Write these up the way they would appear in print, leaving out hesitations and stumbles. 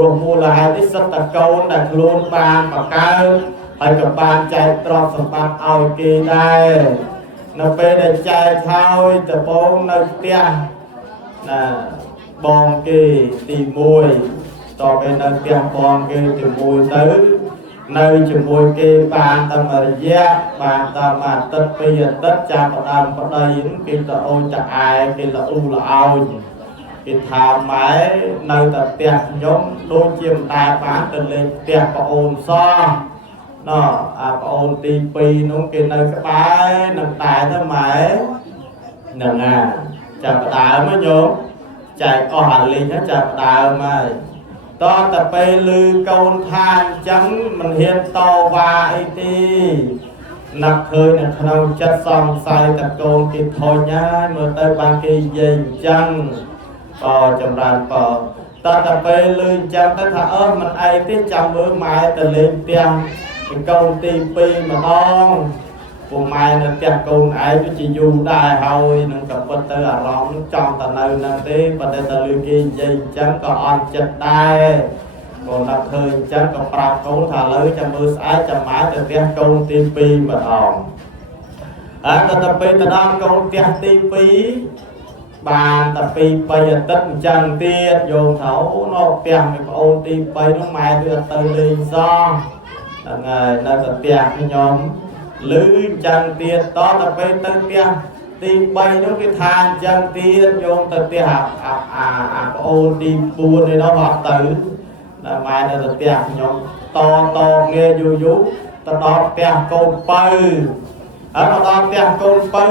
ព្រោះមូលហេតុនេះសិតតកូនដែលខ្លួនបានបង្កើតហើយក៏បានចែកទ្រព្យសម្បត្តិឲ្យគេដែរនៅពេលដែលចែកហើយតបងនៅផ្ទះណាបងគេទី1តពេលនៅផ្ទះបងគេទី1ទៅនៅជាមួយគេបានតាមរយៈបានតាមអាទិត្យពីរអាទិត្យចាប់ផ្ដើមប្តីគេទៅអូនតាឯគេទៅអ៊ូលអោញគេថាម៉ែនៅតែផ្ទះខ្ញុំដូចជាមិនដែលបានទៅលេងផ្ទះប្អូនសោះណោះអាប្អូនទី2នោះគេនៅក្បែរនឹងតែទៅម៉ែនឹងណាចាប់ផ្ដើមមកញោមចែកអស់អាលីងចាប់ផ្ដើមហើយតតែពេលឮកូនថាអញ្ចឹងមិនហ៊ានតវ៉ាអីទេណាក់ឃើញនៅក្នុងចិត្តសង្ស័យតកូនគេធុញហើយមើលទៅបានគេនិយាយអញ្ចឹងក៏ចម្រើនបើតែពេលឮអញ្ចឹងទៅថាមិនអីទេចាំមើលម៉ែទៅលេងផ្ទះកូនទី2ម្ដងពួកម៉ែនៅផ្ទះកូនឯងវាជាយូរដែរហើយនឹងក៏ពិតទៅអារម្មណ៍ចង់តែនៅហ្នឹងទេប៉ុន្តែទៅឮគេនិយាយអញ្ចឹងក៏អន់ចិត្តដែរកូនដល់ឃើញអញ្ចឹងក៏ប្រាប់កូនថាលើចាំមើលស្អែកចាំម៉ែទៅផ្ទះកូនទី2ម្ដងហើយដល់ពេលទៅដល់កូនផ្ទះទី2បានតែ2 3អាទិត្យអញ្ចឹងទៀតយោមថាអូនៅផ្ទះមីប្អូនទី3នោះម៉ែវាអត់ទៅលេងសោះហ្នឹងហើយនៅតែផ្ទះខ្ញុំលឺអញ្ចឹងទៀតតទៅពេលទៅផ្ទះទី3នោះគេថាអញ្ចឹងទៀតយោមទៅផ្ទះអាប្អូនទី4នេះនោះអត់ទៅដល់ម៉ែនៅទៅផ្ទះខ្ញុំតងាយយូរទៅដល់ផ្ទះកូនបើហើយមកដល់ផ្ទះកូនបើ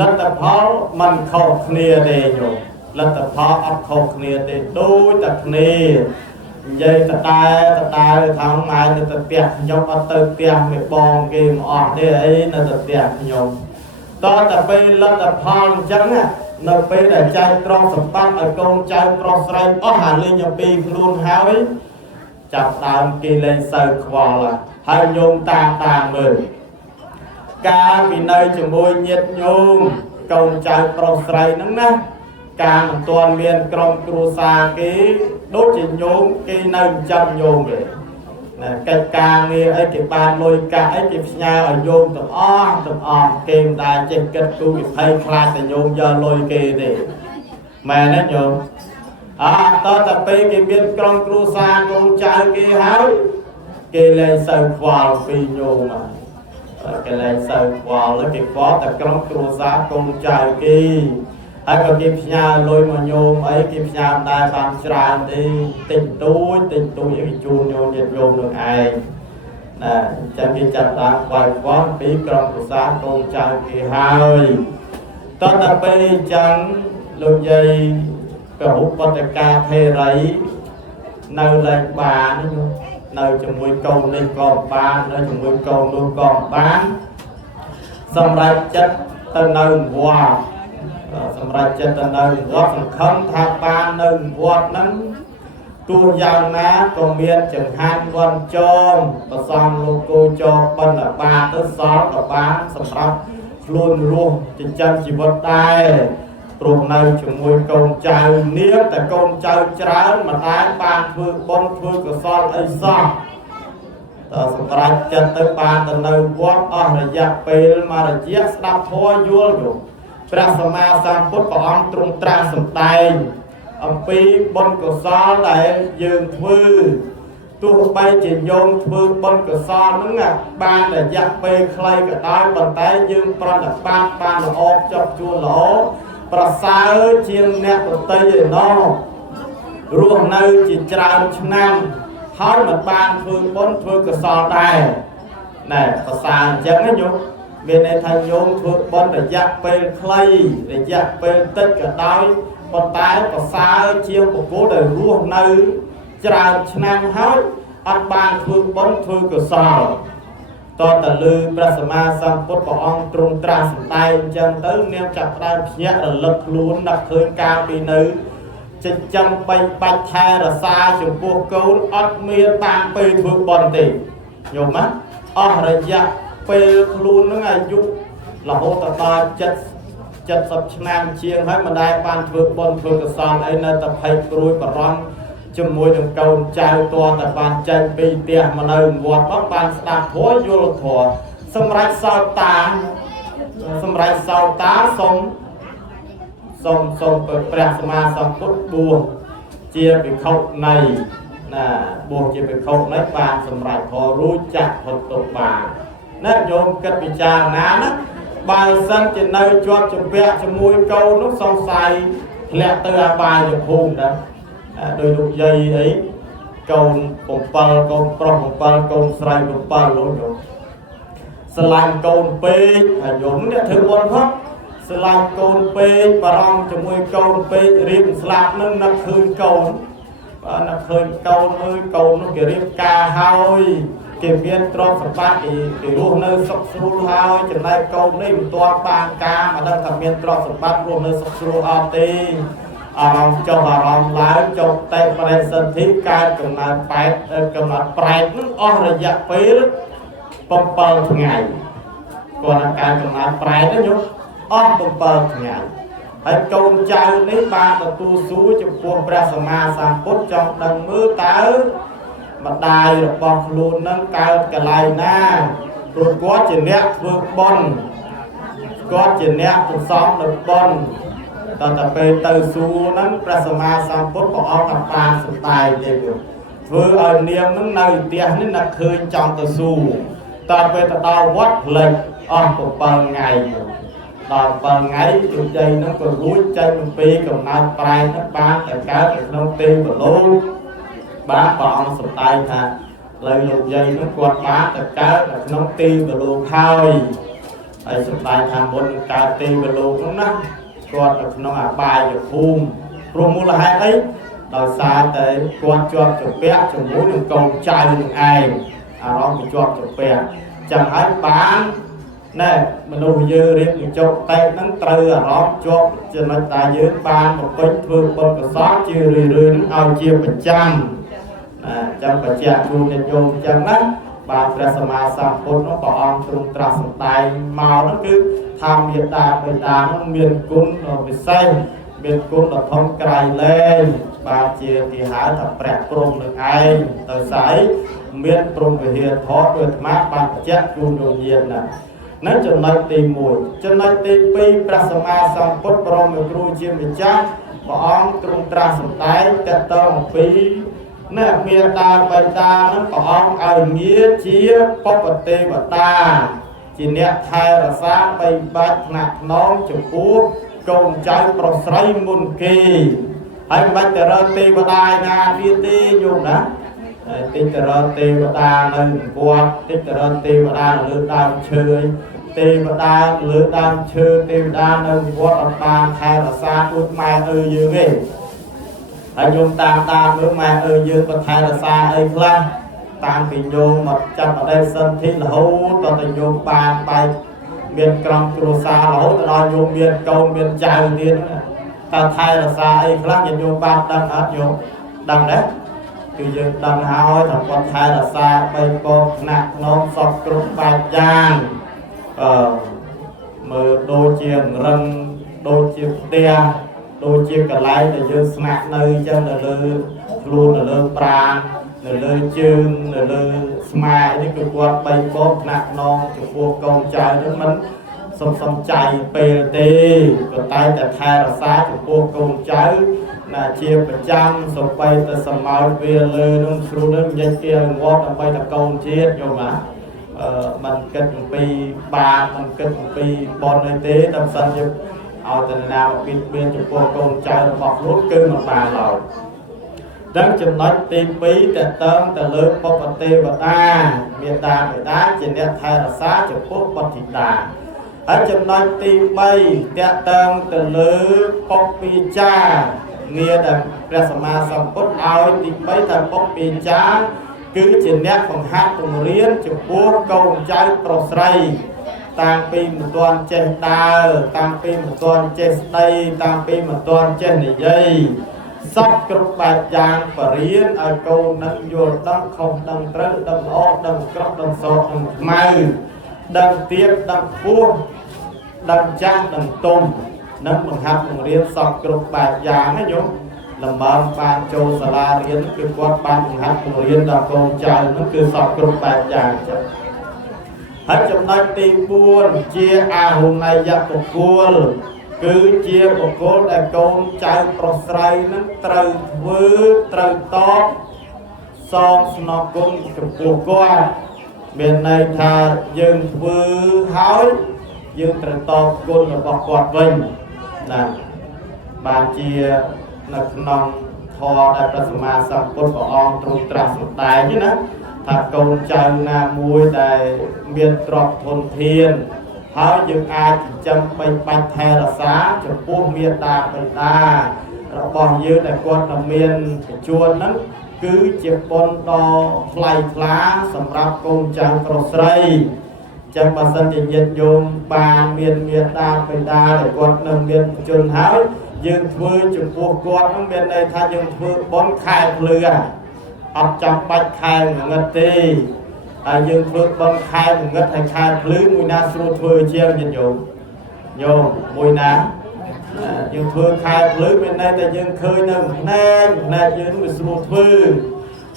លទ្ធផលมันខុសគ្នាទេញោមលទ្ធផលអត់ខុសគ្នាទេដូចតែគ្នានិយាយតតែថាម៉ែនៅទៅផ្ទះខ្ញុំអត់ទៅផ្ទះមេបងគេមកអស់ទេអីនៅទៅផ្ទះខ្ញុំតតែពេលលទ្ធផលអញ្ចឹងនៅពេលដែលចែកទ្រព្យសម្បត្តិឲ្យកូនចៅប្រុសស្រីអស់អាលេងអំពីខ្លួនហើយចាប់ដើមគេលែងសូវខ្វល់ហើយញោមតាមមើលកាលពីនៅជាមួយញាតិញោមកូនចៅប្រុសស្រីហ្នឹងណាការមិនទាន់មានក្រុមគ្រួសារគេដូចជាញោមគេនៅចាំញោមគេណាកិច្ចការងារអីគេបានលុយកាក់អីគេផ្ញើឲ្យញោមទាំងអស់គេមិនដែលចេះគិតគូរវិភ័យខ្លាចតែញោមយកលុយគេទេមែនទេញោមតតែពេលគេមានក្រុមគ្រួសារកូនចៅគេហើយគេលែងសូវខ្វល់ពីញោមហើយគេលែងសូវខ្វល់គេខ្វល់តែក្រុមគ្រួសារកូនចៅគេហើយក៏គេផ្ញើលុយមកញោមអីគេផ្ញើដែរបានច្រើនទេតិចតួចឲ្យគេជូនញោមញាតិញោមនឹងឯងណាចាំគេចាប់តាមខ្វាយពីក្រុមគ្រួសារកូនចៅគេហើយតទៅពេលអញ្ចឹងលោកយាយក៏ឧបតកាភេរីនៅលែងបាននៅជាមួយកូននេះក៏បាននៅជាមួយកូននោះក៏បានសម្រាប់ចិត្តទៅនៅវត្តសម្រាប់ចិត្តទៅនៅវត្តសង្ឃឹមថាបាននៅវត្តហ្នឹងទោះយ៉ាងណាក៏មានចង្ហាន់វត្តចងប្រសំលោកគោចងបិណ្ឌបាតទៅសល់ក៏បានសម្រាប់ខ្លួនរស់ចិញ្ចឹមជីវិតដែរព្រោះនៅជាមួយកូនចៅនាងតែកូនចៅច្រើនមិនដែលបានធ្វើបុណ្យធ្វើកុសលអីសោះតើសម្រាប់ចិត្តទៅបានទៅនៅវត្តអស់រយៈពេលមួយរយៈស្ដាប់ធម៌យល់យោព្រះសម្មាសម្ពុទ្ធព្រះអង្គទ្រង់ត្រាស់សម្ដែងអំពីបុណ្យកុសលដែលយើងធ្វើទោះបីជាញោមធ្វើបុណ្យកុសលហ្នឹងបានរយៈពេលខ្លីក៏ដោយប៉ុន្តែយើងប្រតិបត្តិបានល្អចប់ជួនល្អប្រសើរជាងអ្នកដទៃឯណោះរស់នៅជាច្រើនឆ្នាំហើយមិនបានធ្វើបុណ្យធ្វើកុសលដែរណែប្រសើរអញ្ចឹងណាញោមមានន័យថាញោមធ្វើបុណ្យរយៈពេលខ្លីរយៈពេលតិចក៏ដោយប៉ុន្តែប្រសើរជាងបុគ្គលដែលរស់នៅច្រើនឆ្នាំហើយអត់បានធ្វើបុណ្យធ្វើកុសលតតលឺព្រះសម្មាសម្ពុទ្ធព្រះអង្គទ្រង់ត្រាស់សម្ដែងអញ្ចឹងទៅនាងចាប់ផ្ដើមភ្ញាក់រលឹកខ្លួននឹកឃើញកាលពីនៅចិញ្ចឹមបីបាច់ថែរក្សាចំពោះកូនអត់មានបានពេលធ្វើបុណ្យទេញោមណាអស់រយៈពេលខ្លួននឹងអាយុរហូតដល់70ឆ្នាំជាងហើយមិនដែលបានធ្វើបុណ្យធ្វើកុសលអីនៅតែភ័យព្រួយបារម្ភ ជំនួយនឹងកូនចៅតតែបានចេញពីផ្ទះមកនៅវត្តមកបានស្ដាប់ធម៌យល់ធម៌សម្រាប់សោតាសូមព្រះសម្មាសម្ពុទ្ធបួសជាភិក្ខុនៃណាបួសជាភិក្ខុនៃបានសម្រាប់ធម៌រួចចាក់ផុតទុក្ខបានណាញោមគិតពិចារណាណាបើសិនជានៅជាប់ជំពាក់ជាមួយកូននោះសង្ស័យធ្លាក់ទៅអបាយភូមិដែរដោយលោកយាយអីកូន7កូនប្រុស7កូនស្រី7លោកញោមស្រឡាញ់កូនពេកហើយញោមនេះធ្វើបុណ្យផងស្រឡាញ់កូនពេកបារម្ភជាមួយកូនពេករៀបស្លាប់នឹងនឹកឃើញកូនបើនឹកឃើញកូនអើយកូននោះគេរៀបការហើយគេមានទ្រព្យសម្បត្តិគេរស់នៅសុខស្រួលហើយចំណែកកូននេះមិនទាន់បានការមិនដឹងថាមានទ្រព្យសម្បត្តិរស់នៅសុខស្រួលអត់ទេអារម្មណ៍ចុះអារម្មណ៍ឡើងចុះតែបរិសន្ធិកើតកំណើតកំណត់ប្រែកនឹងអស់រយៈពេល7ថ្ងៃគាត់នឹងកើតកំណើតប្រែកនេះយោអស់7ថ្ងៃហើយកូនចៅនេះបានទទួលសួរចំពោះព្រះសម្មាសម្ពុទ្ធចង់ដឹងមើលតើម្ដាយរបស់ខ្លួននឹងកើតកន្លែងណាព្រោះគាត់ជាអ្នកធ្វើបុណ្យគាត់ជាអ្នកសន្សំនៅបុណ្យតើតែពេលទៅសួរហ្នឹងព្រះសម្មាសម្ពុទ្ធព្រះអង្គក៏បានសម្ដែងទេធ្វើឲ្យនាងនឹងនៅផ្ទះនេះនឹកឃើញចង់ទៅសួរតើពេលទៅដល់វត្តផ្លេចអស់7ថ្ងៃដល់7ថ្ងៃលោកយាយនឹងក៏រួចចេញអំពីកំណើតប្រែនឹងបានទៅកើតនៅក្នុងទេវលោកបានព្រះអង្គសម្ដែងថាលើលោកយាយនឹងគាត់បានទៅកើតនៅក្នុងទេវលោកហើយសម្ដែងថាមុននឹងកើតទេវលោកនោះណាគាត់នៅក្នុងអបាយភូមិព្រោះមូលហេតុអីដោយសារតែគាត់ជាប់ជំពាក់ជាមួយនឹងកូនចៅនឹងឯងអារម្មណ៍ជាប់ជំពាក់ចឹងហើយបានណែមនុស្សយើងរៀបកញ្ចក់តែហ្នឹងត្រូវអារម្មណ៍ជាប់ចំណុចដែលយើងបានបំពេញធ្វើបុណ្យកុសលជារឿយៗឲ្យជាប្រចាំចឹងបច្ចៈគ្រូញាតិញោមចឹងណាបាទព្រះសម្មាសម្ពុទ្ធនោះព្រះអង្គទ្រង់ត្រាស់សម្ដែងមកនោះគឺថាមេត្តាបិតានោះមានគុណពិសេសមានគុណដ៏ធំក្រៃលែងបាទជាទីហៅថាព្រះព្រំនឹងឯងទៅស្អីមានព្រំវិហារធម៌ដោយអាត្មាបានបច្ចៈគ្រូញោមញាតិណានៅចំណុចទី1ចំណុចទី2ព្រះសម្មាសម្ពុទ្ធបរមគ្រូជាម្ចាស់ព្រះអង្គទ្រង់ត្រាស់សម្ដែងតើតអំពីណាមេត្តាបិតានឹងព្រះអង្គឲ្យងារជាបព្វទេវតាជាអ្នកថែរក្សាបីបាច់ថ្នាក់ថ្នមចំពោះកូនចៅប្រុសស្រីមុនគេហើយមិនបាច់ទៅរកទេវតាណាទៀតទេញោមណាតិចទៅរកទេវតានៅវត្តតិចទៅរកទេវតាលើដើមឈើទេវតាលើដើមឈើទេវតានៅវត្តអត់បានថែរក្សាដូចម៉ែឪយើងទេហើយញោមតាមមើលម៉ែឪយើងក៏ថែរក្សាអីខ្លះតាមពីញោមមកចាប់បដិសន្ធិរហូតដល់ញោមបានបែកមានក្រុមគ្រួសាររហូតដល់ញោមមានកូនមានចៅទៀតតើថែរក្សាអីខ្លះញោមបានដឹងអត់ញោមដឹងដែរគឺយើងដឹងហើយថាគាត់ថែរក្សាបីកូនថ្នាក់ថ្នមសពគ្រប់បែបយ៉ាងមើលដូចជារឹងដូចជាផ្ទះដូចជាកន្លែងដែលយើងស្នាក់នៅអញ្ចឹងនៅលើខ្លួននៅលើប្រាណនៅលើជើងនៅលើស្មានេះគឺគាត់បីកូនថ្នាក់ថ្នមចំពោះកូនចៅហ្នឹងមិនសំចៃពេលទេក៏តែថែរក្សាចំពោះកូនចៅណាជាប្រចាំសំបីតែសម្ោតវាលើនឹងគ្រូនឹងនិយាយជាងាប់ដើម្បីតែកូនជាតិយល់ណាมันគិតអំពីបានมันគិតអំពីបនអីទេតែមិនសិនជាឲ្យតណ្ណាមកមានចំពោះកូនចៅរបស់ខ្លួនគឺមិនបានឡើយដល់ចំណុចទី2តើតើទៅលើបព្វទេវតាមេត្តាបិតាជាអ្នកថែរក្សាចំពោះបុត្រធីតាហើយចំណុចទី3តើតើទៅលើបព្វចាងារដែលព្រះសម្មាសម្ពុទ្ធឲ្យទី3ថាបព្វចាគឺជាអ្នកបង្ហាត់បង្រៀនចំពោះកូនចៅប្រុសស្រីតាំងពីមិនទាន់ចេះដើរតាំងពីមិនទាន់ចេះស្ដីតាំងពីមិនទាន់ចេះនិយាយសពគ្រប់បែបយ៉ាងបរៀនឲ្យកូននឹងយល់ដឹងខុសដឹងត្រូវដឹងល្អដឹងក្រក់ដឹងសដឹងខ្មៅដឹងទៀតដឹងខ្ពស់ដឹងចាស់ដឹងទុំនឹងបង្ហាត់បង្រៀនសពគ្រប់បែបយ៉ាងណាញោម làm bao ban châu sà la riêng cứ quát ban thì hát một riêng đào con trai nó cứ sọt cùng bài giảng hết trong nơi tìm buồn chia hôm nay giặc một cuốn cứ chia một cuốn để con trai prosray nó trời vư trời to xong nó cũng của con bên này thà dừng vư hói dừng trời to con là bọc quạt vinh nè bà chia là nòng thò đại prasma sang cốt của ông trong trà một tài chứ nè thật công trai na mùi đại miền trọc thôn thiên háo dừng ai chỉ chăm bánh bánh thè là xá cho buông miền ta bánh ta rồi bỏ dư đại con là miền chuồn nắng cứ chiếc con đo play lá sầm rạp công trang prosray chẳng bà sân thì nhiệt dùng bà miền miền ta bánh ta để con nâng miền chuồn háo dương thưa chụp buộc con bên đây tha dương thưa bón khai lừa học trong bạch khai ngất tì dương thưa bón khai ngất thành khai lứa mùi na sưu thưa chiêu nhìn nhung mùi ná dương thưa khai lứa bên đây ta dương khơi nâng nè dương mùi sưu thưa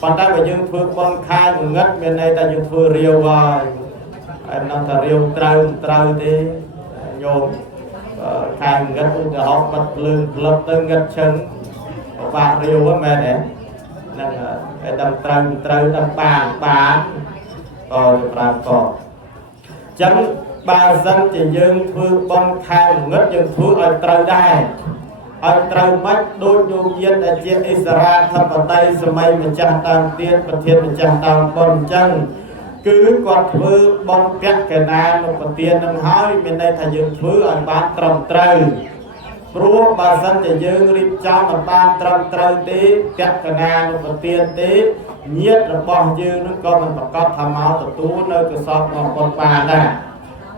còn đây mà dương thưa bón khai ngất bên đây ta dương thưa riêu vào nó ta riêu trâu đi nhung khai ngất để học bật lưng lập tân ngất chân và riêu á mẹ đấy nên cái đâm trâu đâm bàn rồi bàn cỏ chẳng ba dân chỉ dương thư bông khai ngất dương thư ở trâu đây ở trâu mắt đôi nhu nhiên ở trên Israel thập ở Tây Sâm mà chẳng tăng tiên và thiên mà chẳng tăng bồn chân cứ còn thưa bông kẹt cái nào nó còn tiền nâng hỏi bên đây thầy dương thưa ở bán trầm trâu rùa bà dân thì dương rịp trong ở bán trầm trâu tí kẹt cái nào nó còn tiền tí nhiệt là bỏ dương nó có mình có thầm áo tập tú nơi cái sọt còn con bà nè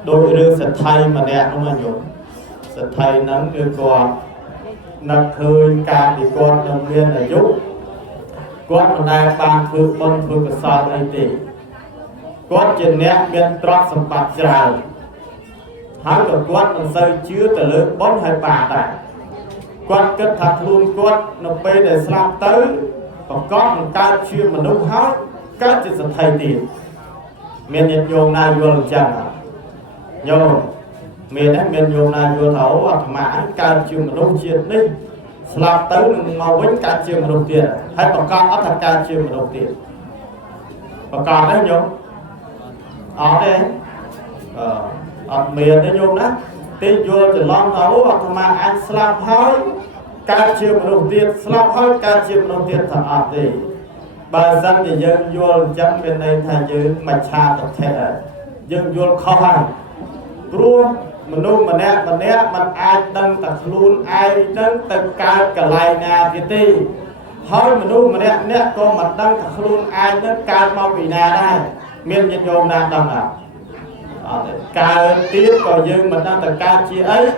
đôi rương sạch thay mà đẹp không mà nhủ sạch thay nắng cứ còn nâng khơi ca thì con đồng viên là giúp con ở đây bán thưa bông thưa cái sọt này tí quát trên nét bên trọt sầm bạc trào hắn còn quát còn xây chứa từ lớn 4-2 bà này quát kết thật luôn quát nó bê để làm tới còn có một cái chuyên mà nấu hói cái chỉ sẽ thay tiền miền nhật nhôm này vô làm chẳng à nhôm miền đấy miền nhôm này vô thấu hoặc mà cái chuyên mà nấu chuyện đi làm tới màu với cái chuyên mà nấu tiền hay còn con ở thật cái chuyên mà nấu tiền còn còn đấy nhôm ở đây ở miền đấy nhôm đó tí vô thì lon thấu hoặc mà anh slap hói ca chiêm đầu tiên slap hói ca chiêm đầu tiên thật ở thì bà dân thì dân vô chẳng bên đây thay dân mà cha tập thể dân vô khó khăn rùa mình nuôi mình nè mình ai đăng tập luôn ai đăng tập ca cả lại nhà thì ti hói mình nuôi mình nè con mình đăng tập luôn ai đăng ca mau bị nè đây miền Nhật nhôm đang đăng nào ca tiết còn dương mình đang tập ca chia ấy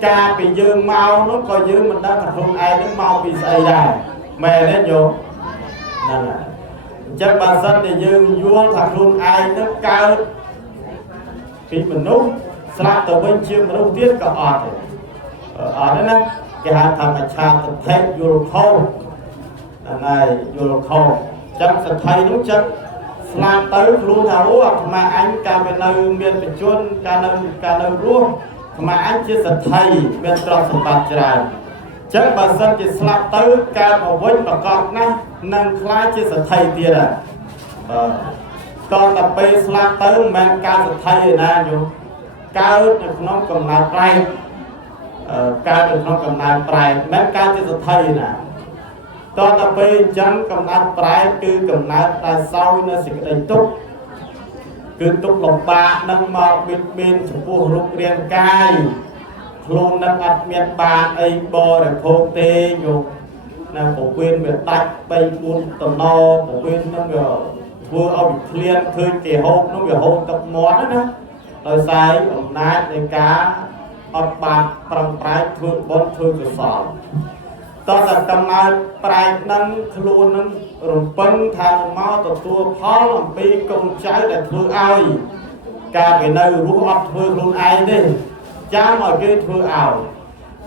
ca bị dương mau nó coi dương mình đang tập không ai nó mau bị xây đài mẹ đấy nhôm nên là chắc bà dân thì dương vua thật luôn ai nó cao khi mình nút slap từ bên chiêm mình nút tiết có ở đấy nè cái hạt thằng mà cha tập thép vô khâu này vô khâu chắc sẽ thay đúng chắc làm tới luôn thấu mà anh cả bên nơi miền bên chuôn cả nơi luôn mà anh chia sẻ thầy bên trong sự bạc trà chắc bà dân chỉ làm tới cả một với bà con nè nâng khai chia sẻ thầy tiền à còn tập bê làm tới mang ca sự thầy nè nhủ ca được nó cầm là prai ca được nó cầm là prai mang ca chia sẻ thầy nè còn tập bê chẳng cầm nát trái cứ cầm nát ta sau nó sẽ đánh túc cứ túc lộc bạc nâng mọc bên chụp buộc lúc riêng cai luôn nâng ắt miền bàn ấy bò để phô tê nhục nè cổ quyên về tách bay buôn tầm no cổ quyên nó vừa vừa ông liên khơi kề hộp nó vừa hộp tập món đó rồi sai ông nát để cá ọt bạc bằng trái thương bốn thương cửa sọตอนแต่กำลังปลายนั้นครูนั้นรุ่งปั้งทางมาตัวพ่อลำปีกงใจแต่เธอเอาการไปในรู้อัดเธอรุ่นไอ้ดิจ้าหน่อยเกยเธอเอา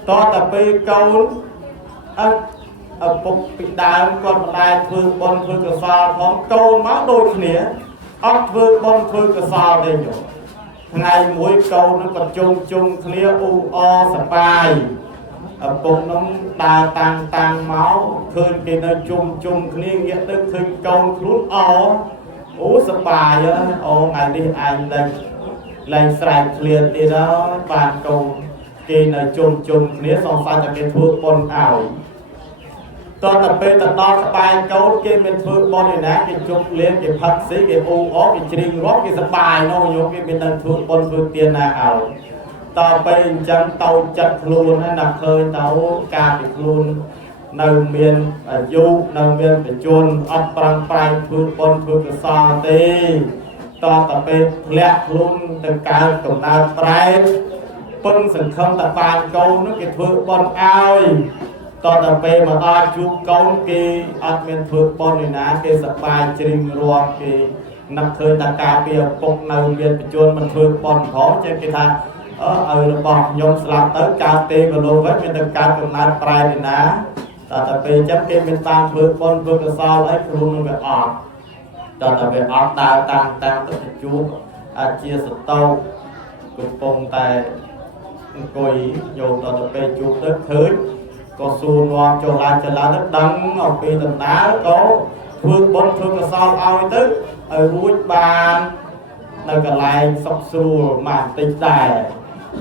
ตอนแต่ปีเก่า ពុកពីដើមគាត់មិនដែលធ្វើបុណ្យធ្វើកុសលផងកូនមកដូចគ្នាអត់ធ្វើបុណ្យធ្វើកុសលទេញោមថ្ងៃមួយកូននឹងក៏ជុំគ្នាអ៊ូអសប្បាយឪពុកនោះដើរតាំងមកឃើញគេនៅជុំគ្នាងាកទៅឃើញកូនខ្លួនអូសប្បាយអូថ្ងៃនេះអញលែងស្រែកឃ្លានទៀតហើយបានកូនគេនៅជុំគ្នាសង្ស័យតែគេធ្វើបុណ្យឲ្យតោះតែពេលទៅដល់ក្បែរកូនគេមិនធ្វើបុណ្យឯណាគេជុំលៀនគេផឹកស៊ីគេអ៊ូអគេច្រៀងរាប់គេសប្បាយនោះញោមគេមានតែធ្វើបុណ្យធ្វើទានណាឲ្យតពេលអញ្ចឹងទៅចិត្តខ្លួនណាឃើញទៅការពីខ្លួននៅមានអាយុនៅមានបច្ចុប្បន្នអត់ប្រឹងប្រែងធ្វើបុណ្យធ្វើកុសលទេតតែពេលធ្លាក់ខ្លួនទៅកើតកំណើតប្រែតពឹងសង្ឃឹមតែបានកូននោះគេធ្វើបុណ្យឲ្យតតែពេលមកដល់ជួបកូនគេអត់មានធ្វើបុណ្យឯណាគេសប្បាយច្រៀងរាប់គេនឹកឃើញតែការពីឪពុកនៅមានបច្ចុប្បន្នមិនធ្វើបុណ្យផងចេះគេថាឲ្យរបស់ខ្ញុំស្លាប់ទៅកើតទេក៏លោកវិញមានតែកើតកំណើតប្រែឯណាតែពេលអញ្ចឹងគេមានតាមធ្វើបុណ្យធ្វើកុសលអីខ្លួននឹងវាអត់តែពេលអត់ដើរតាមទៅជួបអាចជាសតោកំពុងតែអង្គុយយកទៅពេលជួបទៅឃើញក៏សួរនាំចុះឡើងទៅដឹងអំពីដំណើរក៏ធ្វើបុណ្យធ្វើកុសលឲ្យទៅឲ្យរួចបាននៅកន្លែងសុខស្រួលមកបន្តិចដែរ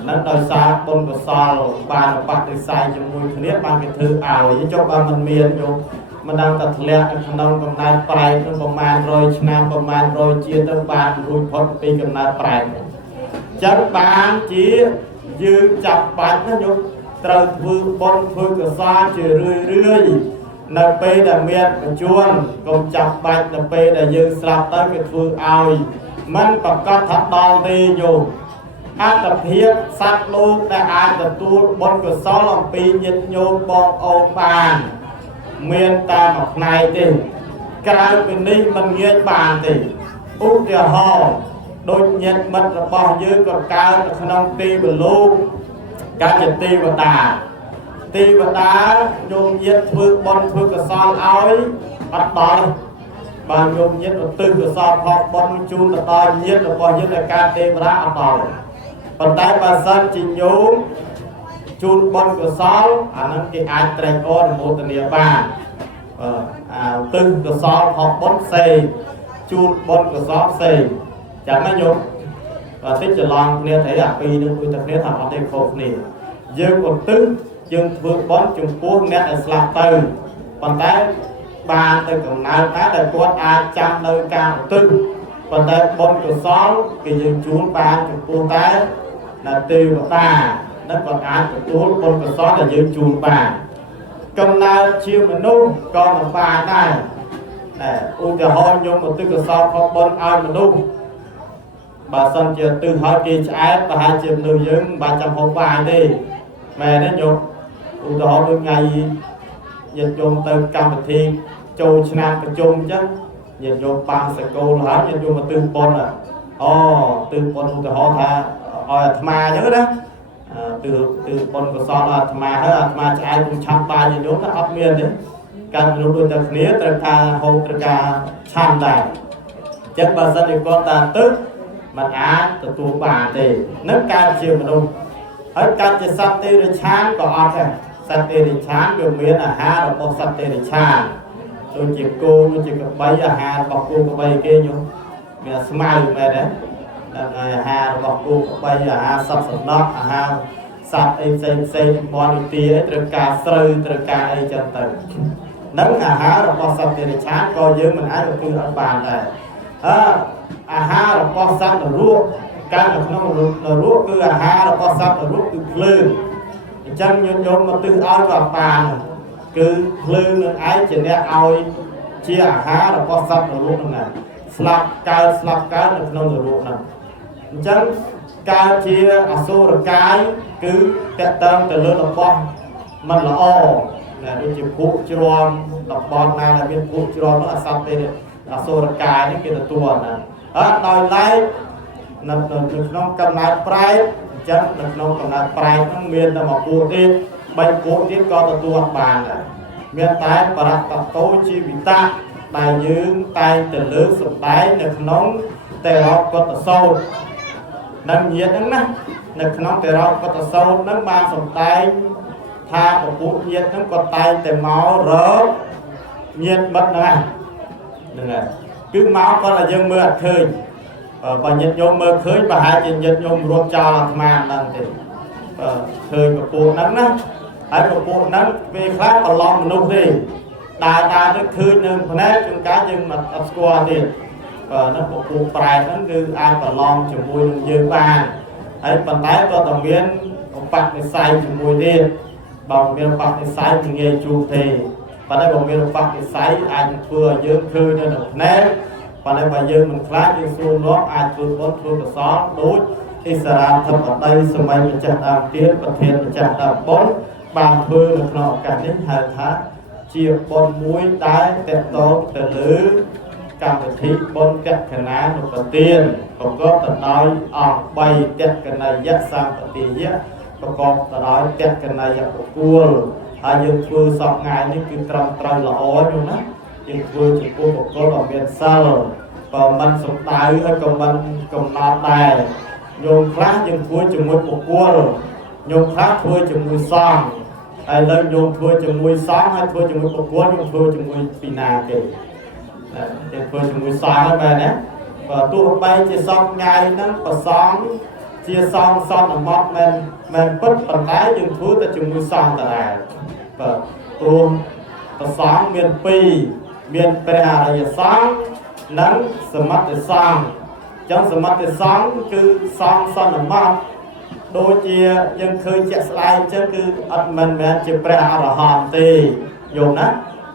នឹងដោយសារបុណ្យកុសលបានបដិសេធជាមួយគ្នាបានគេធ្វើឲ្យចុះបើមិនមានយកមិនដឹងតែធ្លាក់នៅក្នុងកំណើតប្រែតនឹងប្រមាណ100ឆ្នាំប្រមាណ100ជាតិទៅបានរួចផុតពីកំណើតប្រែតចឹងបានជាយើងចាប់បាច់ណាញោមត្រូវធ្វើបុណ្យធ្វើកុសលជារឿយនៅពេលដែលមានបញ្ជួនកុំចាប់បាច់នៅពេលដែលយើងស្លាប់ទៅគេធ្វើឲ្យมันប្រកាសថាដល់ទេញោមអត្តភាពសត្វលោកដែលអាចទទួលបុណ្យកុសលអំពីញាតិញោមបងប្អូនបានមានតែមួយផ្នែកទេក្រៅពីនេះមិនងាយបានទេឧទាហរណ៍ដូចញាតិមិត្តរបស់យើងក៏កើតនៅក្នុងទីវលោកកាជាទេវតាញោមញាតិធ្វើបុណ្យធ្វើកុសលឲ្យអត់ដល់បានញោមញាតិឧទ្ទិសកុសលផលបុណ្យជូនទៅដល់ញាតិរបស់យើងដែលកើតទេវតាអត់ដល់ប៉ុន្តែបើសិនជាញោមជូនបុណ្យកុសលអានឹងគេអាចត្រេកអរមោទនាបានឧទ្ទិសកុសលផលបុណ្យផ្សេងជូនបុណ្យកុសលផ្សេងចាំណាញោមបើតិចច្រឡំគ្នាទៅអាពីរនឹងដូចតែគ្នាថាអត់ទេខុសគ្នាយើងឧទ្ទិសយើងធ្វើបុណ្យចំពោះអ្នកដែលស្លាប់ទៅប៉ុន្តែបានទៅកំណើតតែគាត់អាចចាំនៅការឧទ្ទិសប៉ុន្តែបុណ្យកុសលគេយើងជូនបានចំពោះតែទេវតានឹងគាត់អាចទទួលបុណ្យកុសលដែលយើងជូនបានកំណើតជាមនុស្សក៏មិនបានដែរឧទាហរណ៍ខ្ញុំឧទ្ទិសកុសលផលបុណ្យឲ្យមនុស្សបើសិនជាទិសឲ្យគេឆ្អែតប្រហែលជាមនុស្សយើងមិនបាច់ចាំហូបបាយទេមែនទេញោមឧទាហរណ៍ដូចថ្ងៃញាតិញោមទៅកម្មវិធីចូលឆ្នាំប្រជុំអញ្ចឹងញាតិញោមបានសកលហើយញាតិញោមមកទិសបុណ្យទិសបុណ្យឧទាហរណ៍ថាឲ្យអាត្មាអញ្ចឹងណាទិសបុណ្យកុសលអាត្មាហើយអាត្មាឆ្អែតពុំឆាប់បាយញាតិញោមតែអត់មានទេការមនុស្សដូចតែគ្នាត្រូវការហូបត្រូវការឆាន់ដែរអញ្ចឹងបើសិនជាគាត់តាទឹកមិនអាចទទួលបានទេនឹងកើតជាមនុស្សហើយកើតជាសត្វទេរឆានក៏អត់ដែរសត្វទេរឆានវាមានអាហាររបស់សត្វទេរឆានដូចជាគោដូចជាក្របីអាហាររបស់គោក្របីគេញោមមានស្មៅមែនទេអាហាររបស់គោក្របីអាហារសត្វសំណក់អាហារសត្វអីផ្សេងមន់ទីត្រូវការស្រូវត្រូវការអីចឹងទៅនឹងអាហាររបស់សត្វទេរឆានក៏យើងមិនអាចទទួលអត់បានដែរអាហាររបស់សត្វនរកកើតនៅក្នុងនរកគឺអាហាររបស់សត្វនរកគឺភ្លើងអញ្ចឹងញោមមកទិសឲ្យក៏បានគឺភ្លើងនឹងឯងជាអ្នកឲ្យជាអាហាររបស់សត្វនរកហ្នឹងណាស្លាប់កើតនៅក្នុងនរកហ្នឹងអញ្ចឹងកើតជាអសុរកាយគឺតេតឹងទៅលើរបស់មិនល្អដូចជាភក់ជ្រាំតំបន់ណាដែលមានភក់ជ្រាំនោះអាសត្វទេអសុរកាយនេះគេទទួលណាដោយឡែកនៅក្នុងកំណើតប្រែតអញ្ចឹងនៅក្នុងកំណើតប្រែតហ្នឹងមានតែមួយពួកទៀត3ពួកទៀតក៏ទទួលបានដែរ មានតែបរតតោជីវិតាដែលយើងតែងទៅលើកសម្ដែងនៅក្នុងតេរកតសោតនឹងញាតហ្នឹងណានៅក្នុងតេរកតសោតហ្នឹងបានសម្ដែងថាពពុះញាតហ្នឹងក៏តែងតែមករកញាតមិត្តហ្នឹងហើយគឺមកគាត់ឲ្យយើងមើលអត់ឃើញបើញាតញោមមើលឃើញប្រហែលជាញាតញោមរួមចោលអាត្មាហ្នឹងទេឃើញពពុះហ្នឹងណាហើយពពុះហ្នឹងពេលខ្លះប្រឡំមនុស្សទេដើរទៅឃើញនៅផ្នែកជួនកាលយើងអត់ស្គាល់ទៀតហ្នឹងពពុះប្រែតហ្នឹងគឺអាចប្រឡំជាមួយនឹងយើងបានហើយប៉ុន្តែក៏តែមានឧបនិស្ស័យជាមួយទៀតបើមានឧបនិស្ស័យមិនងាយជួបទេប៉ុន្តែបើមានឧបនិស្ស័យអាចធ្វើឲ្យយើងឃើញនៅផ្នែកប៉ុន្តែបើយើងមិនខ្លាចយើងស្រួលនាំអាចធ្វើបុណ្យធ្វើកុសលដូចអិសរាធិបតីសម័យម្ចាស់ដើមទៀតប្រធានម្ចាស់ដើមបុណ្យបានធ្វើនៅក្នុងឱកាសនេះហៅថាជាបុណ្យមួយដែលតេតងទៅលើកម្មវិធីបុណ្យកកណានុបទានប្រកបទៅដោយអង្គ3តកនយៈសម្បទាយៈប្រកបទៅដោយតកនយៈបុគ្គលហើយយើងធ្វើសពថ្ងៃនេះគឺត្រឹមត្រូវល្អហ្នឹងណាយើងធ្វើចំពោះបុគ្គលដ៏មានសិលបើមិនសំដៅហើយក៏មិនកំណត់ដែរញោមខ្លះយើងធ្វើជាមួយបុគ្គលញោមខ្លះធ្វើជាមួយសង្ឃហើយលើញោមធ្វើជាមួយសង្ឃហើយធ្វើជាមួយបុគ្គលញោមធ្វើជាមួយពីណាគេយើងធ្វើជាមួយសង្ឃហើយបែរណាបើទោះបីជាសពថ្ងៃហ្នឹងប្រសងជាសង្ឃសន្មត់មិនពិតប៉ុន្តែយើងធ្វើតែជាមួយសង្ឃដដែលបាទព្រោះប្រសងមាន2មានព្រះអរិយសង្ឃនិងសមត្ថសង្ឃចឹងសមត្ថសង្ឃគឺសង្ឃសន្មត់ដូចជាយើងឃើញជាក់ស្ដែងអញ្ចឹងគឺអត់មិនមែនជាព្រះអរហន្តទេយល់ណា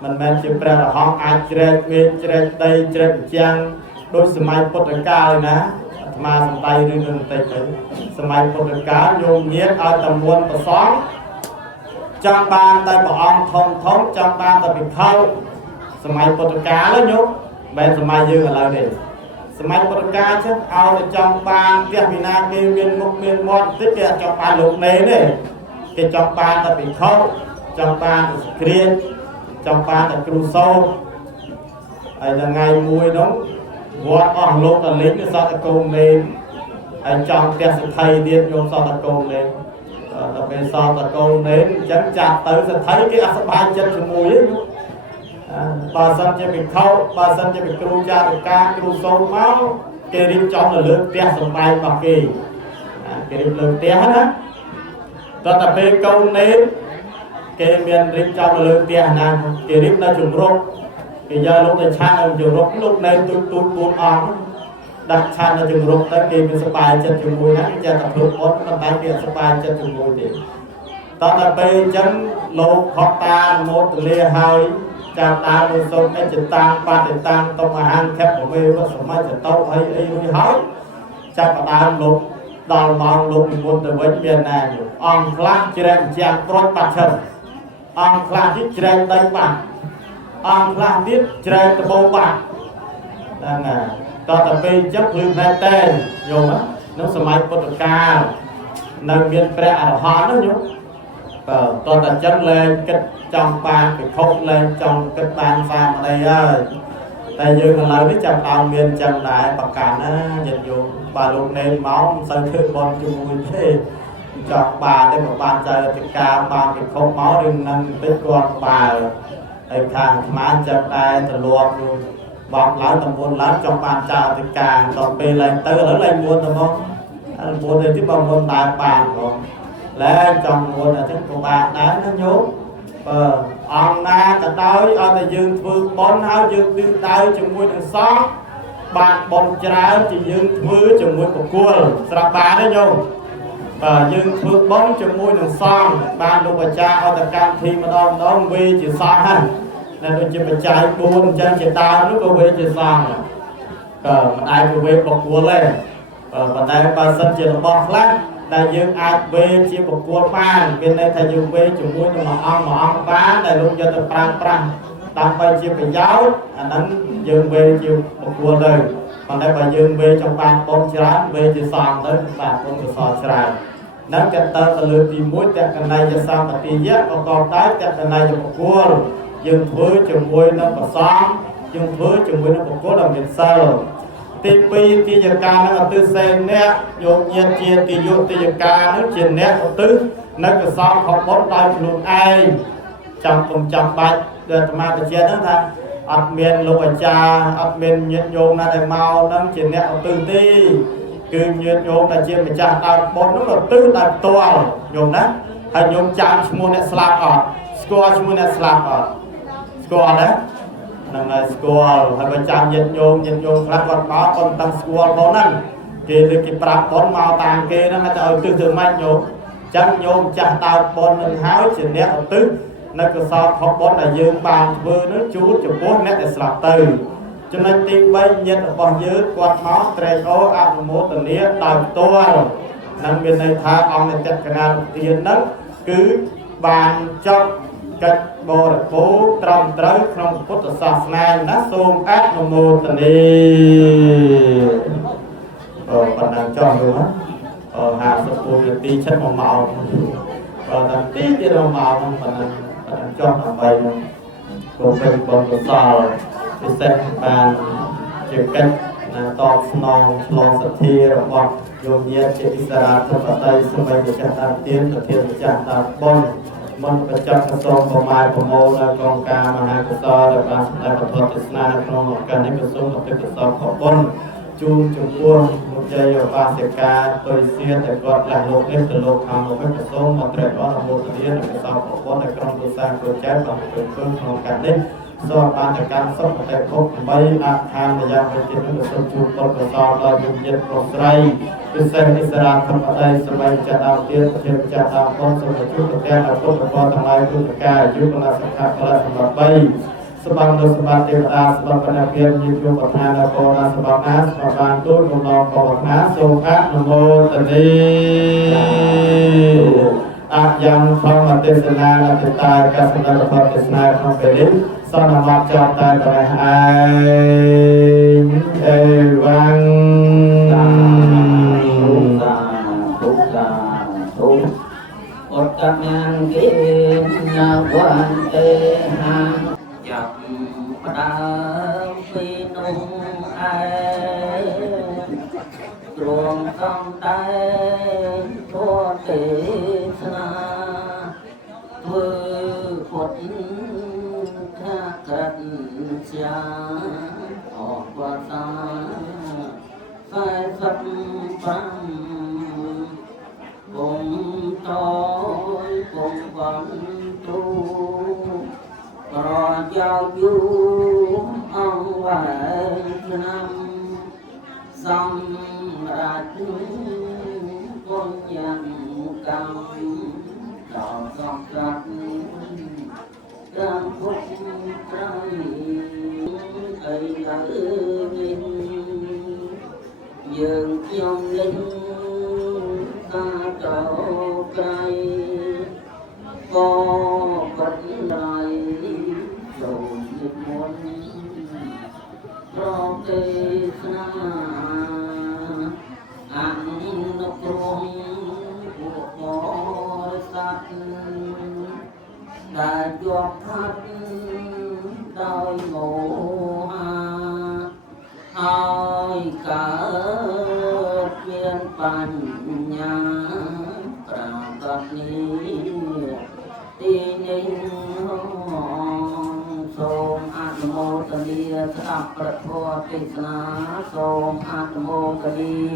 មិនមែនជាព្រះអរហន្តអាចជ្រែកមេឃជ្រែកដីជ្រែកចាំងដូចសម័យពុទ្ធកាលណាអាត្មាសំដីរឿងបន្តិចទៅសម័យពុទ្ធកាលញោមញាតឲ្យតមុនប្រសងចង់បានតែព្រះអង្គធំចង់បានតែភិក្ខុសម័យពុទ្ធកាលញោមមិនសម័យយើងឥឡូវទេសម័យពុទ្ធកាលចឹងឲ្យតែចង់បានផ្ទះវិណាគេមានមុខមានមាត់បន្តិចគេអត់ចង់បានលោកនេទេគេចង់បានតែភិក្ខុចង់បានតែគ្រាចង់បានតែគ្រូសូត្រហើយថ្ងៃមួយនោះវត្តអស់លោកតលិញសតកូននេហើយចង់ផ្ទះសិទ្ធិទៀតយកសតកូននេដល់ពេលសតកូននេអញ្ចឹងចាប់ទៅសិទ្ធិគេអត់សប្បាយចិត្តជាមួយទេបើសិនជាភិក្ខុបើសិនជាគ្រូចារិកាគ្រូសូត្រមកគេរៀបចំនៅលើផ្ទះសម្បែងរបស់គេរៀបលើផ្ទះណាដល់តែពេលកូននេគេមានរៀបចំនៅលើផ្ទះណាគេរៀបនៅជំរកគេយកលោកទៅឆាននៅជំរកលោកនេទូច4អង្គដាក់ឆាននៅជំរកទៅគេមានសប្បាយចិត្តជាមួយណាគេចេះតែធ្វើអត់ប៉ុន្តែគេអត់សប្បាយចិត្តជាមួយទេតតែពេលអញ្ចឹងលោកខកតាមោទលាហើយចាំដើរលោកសូមអិច្ចតាបតិតាតុមហានខេបវេវសម័យចតោអីរួចហើយចាប់ដើមលោកដល់ម៉ោងលោកនិមន្តទៅវិញមានណាអង្គខ្លះជ្រែកជាងព្រួយបាត់ឈឹងអង្គខ្លះទៀតជ្រែកដីបាត់អង្គខ្លះទៀតជ្រែកដបោបាត់ហ្នឹងហើយតតែពេលអញ្ចឹងព្រឺផ្នែកតែយល់ហ្នឹងសម័យពុទ្ធកាលនៅមានព្រះអរហន្តហ្នឹងយល់តតែអញ្ចឹងលែងគិតចង់បានពិខុលែងចង់គិតបានសាមណេរហើយតែយើងឥឡូវនេះចាំដល់មានចឹងដែរប្រកាន់ណាញាតិញោមបើលោកនេនមកមិនសូវធ្វើបន់ជាមួយទេចង់បានទេក៏បានចៅតិកាបានពិខុមករឿងនឹងបន្តិចគាត់បើហើយខាងអាត្មាចឹងដែរទលាប់យូរបងឡើងតំបន់ឡើងចង់បានចៅតិកាដល់ពេលឡើងទៅឥឡូវឡើងមួនទៅមកមួនទៅទីបងមុនដើរបានបងលែងចង់មួនអញ្ចឹងក៏បានដែរណាញោមអង្គណាក៏ដោយឲ្យតែយើងធ្វើបុណ្យហើយយើងទិសដៅជាមួយនឹងសង្ឃបានបុណ្យច្រើនជាយើងធ្វើជាមួយបុគ្គលស្រាប់បានទេញោមយើងធ្វើបុណ្យជាមួយនឹងសង្ឃបានលោកអាចារ្យឲ្យតែកម្មវិធីម្ដងវេជាសង្ឃហ្នឹងដែលដូចជាបច្ច័យ4អញ្ចឹងជាដើមនោះក៏វេជាសង្ឃមិនអាចទៅវេបុគ្គលទេប៉ុន្តែបើសិនជារបស់ខ្លះដែលយើងអាចវេជាបុគ្គលបានមានន័យថាយើងវេជាមួយនឹងមួយអង្គបានដែលលោកយកទៅប្រើប្រាស់ដើម្បីជាប្រយោជន៍អាហ្នឹងយើងវេជាបុគ្គលទៅប៉ុន្តែបើយើងវេចង់បានបុណ្យច្រើនវេជាសង្ឃទៅបានបុណ្យកុសលច្រើន năng cái tơ tơ lưỡi thì mũi tại cái nàyจะ sao mà tí nhé có còn đáy tại cái nàyจะ một cua dừng với chừng mũi nó có xóm dừng với chừng mũi nó có cua đồng miền sâu tí pi tí giờ ca nó là tư sen nè nhộn nhiệt chia tí dụ tí giờ ca nó chuyện nè có tứ nó có xóm không bót đáy luôn ai trong cùng trong bạch được mà cái chuyện đó ta admin lục cha admin nhiệt nhôm là để mau nó chuyện nè có tư tí cứ nhiệt nhôm là chuyện mà cha ta bót nó là tư là to nhôm đó hay nhôm chạm mua nè slap ở score mua nè slap ở score đó năng là score hay bên chạm nhiệt nhôm khác còn báo còn tăng score bao năng thì cái prap bón màu tàng kia nó ta ở từ từ mạnh nhôm chẳng nhôm chạm tao bón mình háo chuyện nè ở tư nó có sao học bón là dương bàn vừa nó chú chụp bón nè để slap từ cho nên tim bay nhiệt ở bao nhiêu quạt máu tre có ăn một tuần nĩa đào to năng bên này tha ông này chặt cái nào tiền đó cứ bàn trong cách bồ để bố trong tới trong phút sạc này nó xôm ác một tuần đi phần năng cho luôn á hàng sập bùi đi chất màu và tí thì màu phần năng cho làm vậy cùng với bông sò thì sẽ bàn chịu cách to snow long sạch thi hoặc dùng nhiệt trên Israel trong phần Tây xung quanh để chặt tàn tiến thực hiện chặt tàn bông môn vật chất các sông của mai của mô là con ca mà hai của so là bàn đại vật thuật tisna là trong một cái này của sông một cái của so của bông chung chung buông một dây ở ba sẽ ca tôi xuyên để gọi là lục lên từ lục hàng một cái của sông một trẻ đó là một tự nhiên là cái so của bông là trong tôi sang tôi chết bằng cái phương không cả đấy do ban thực can sốc của thầy khúc mấy ác tham thời gian với kiến thức sông chung con của so là dùng nhiệt của sray cứ xem Israel không ở đây sân bay chặt đầu tiên thêm chặt đầu con sân bay chút được đen là tốt được qua thằng này cũng được ca giúp là sắp khắc là sân bay sân bay được sân bay tiêu ta sân bay bên này kia như chung bậc hai là con là sân bay nát sân bay ban tôi cùng nó có bậc nát sông ác nằm mô tận đi ác yang không mà tên sân na là tên tai các sân bay bậc tên sân na không phải đến sau đó mặc cho tai tại ai vang Cảm ơn kính quan tê hàng dọc đào phi nung ai ruộng không tay thua tỷ na vừa phật tha cận cha họ qua xa phải phật bằng cùng tôi cùng vẫn tu rồi giao du ông vậy năm xong ra con nhận cầm đỏ xong đặt đang phúc trái ấy là linh dường trong linh ta trâu cây có vẫn lại rồi muốn cho cây xa ăn nó không của có sát đã cho khách đôi ngủ ai cả viên bàn nhà tật ní tin sôm atmo tadi tetap berkuat isna sôm atmo tadi